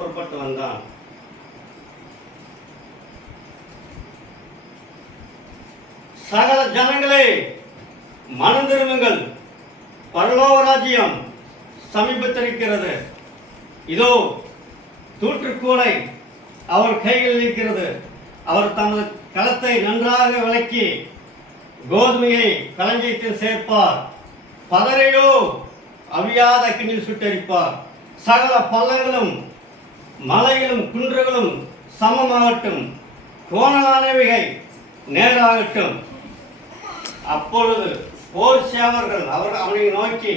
புறப்பட்டு வந்தான். சகல ஜனங்களே மனம் திரும்புங்கள், பரலோக ராஜ்யம் சமீபத்திருக்கிறது. இதோ தூற்றுக்கூடை அவர் கையில் இருக்கிறது. அவர் தமது களத்தை நன்றாக விளக்கி கோதுமையை களஞ்சியத்தில் சேர்ப்பார். பதரையோ அவியாத அக்கினியில் சுட்டரிப்பார். சகல பள்ளங்களும் மலைகளும் குன்றுகளும் சமமாகட்டும், கோணலானவைகள் நேராகட்டும். அப்பொழுது போர் சேவர்கள் அவனை நோக்கி,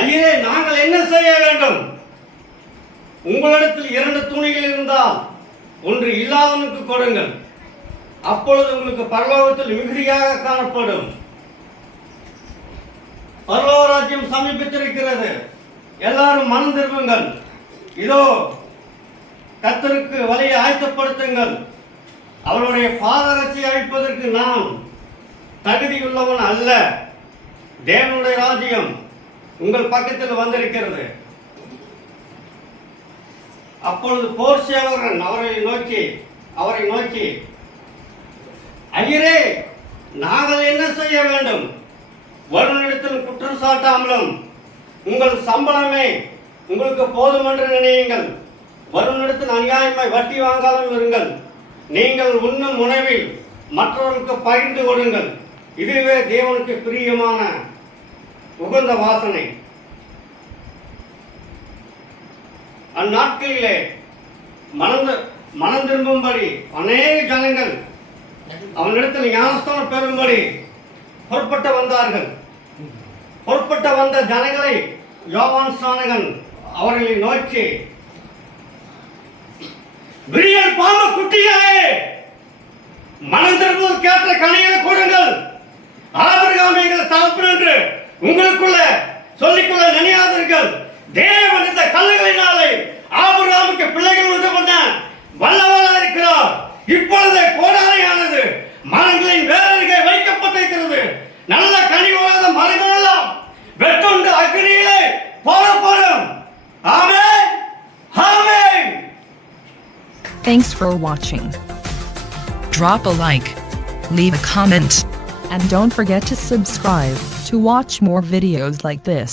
ஐயரே, நாங்கள் என்ன செய்ய வேண்டும்? உங்களிடத்தில் 2 துணிகள் இருந்தால் ஒன்று இல்லாதவனுக்கு கொடுங்கள், அப்பொழுது உங்களுக்கு பரலோகத்தில் மிகுதியாக காணப்படும். பரலோக ராஜ்யம் சமீபித்திருக்கிறது. எல்லாரும் மனம் திரும்புங்கள். இதோ கர்த்தருக்கு வழியை ஆயத்தப்படுத்துங்கள். அவருடைய பாதரட்சை அழிப்பதற்கு நான் தகுதியுள்ளவன் அல்ல. தேவனுடைய ராஜ்யம் உங்கள் பக்கத்தில் வந்திருக்கிறது. அப்பொழுது போர் சேவகன் அவரை நோக்கி, ஐயரே, நாங்கள் என்ன செய்ய வேண்டும்? வருவனிடத்தில் குற்றம் சாட்டாமலும் உங்கள் சம்பளமே உங்களுக்கு போதும் என்று நினையுங்கள். வருவனிடத்தில் அநியாயமாய் வட்டி வாங்காமல் இருங்கள். நீங்கள் உண்ணும் உணவில் மற்றவர்களுக்கு பகிர்ந்து கொடுங்கள். இதுவே தேவனுக்கு பிரியமான உகந்த வாசனை. அந்நாட்களிலே மனம் திரும்பும்படி அநேக ஜனங்கள் அவனிடத்தில் ஞானஸ்தானம் பெறும்படி புறப்பட்டு வந்தார்கள். புறப்பட்டு வந்த ஜனங்களை யோவான் ஸ்நானகன் அவர்களை நோக்கி, விரியல் பாம்பு குட்டிகளே, மனம் திரும்புவதற்கு ஏற்ற கனிகளை கொடுங்கள். ஆபிரகாம் எங்கள் தகப்பன் என்று உங்களுக்குள்ள சொல்லிக்கொள்ள நினையாதீர்கள். தேவன் இந்த கல்லுகளினாலே ஆபிரகாமுக்கு பிள்ளைகள் உண்டு பண்ண வல்லவராக இருக்கிறார். இப்பொழுது கோடாலையானது மரங்களின் வேரருகே வைக்கப்பட்டிருக்கிறது. நல்ல கனி கொள்ளாத மரங்கள் எல்லாம் வெட்டுண்டு அக்னியிலே போடப்படும். ஆமென், ஆமென். Thanks for watching. Drop a like, leave a comment, and don't forget to subscribe to watch more videos like this.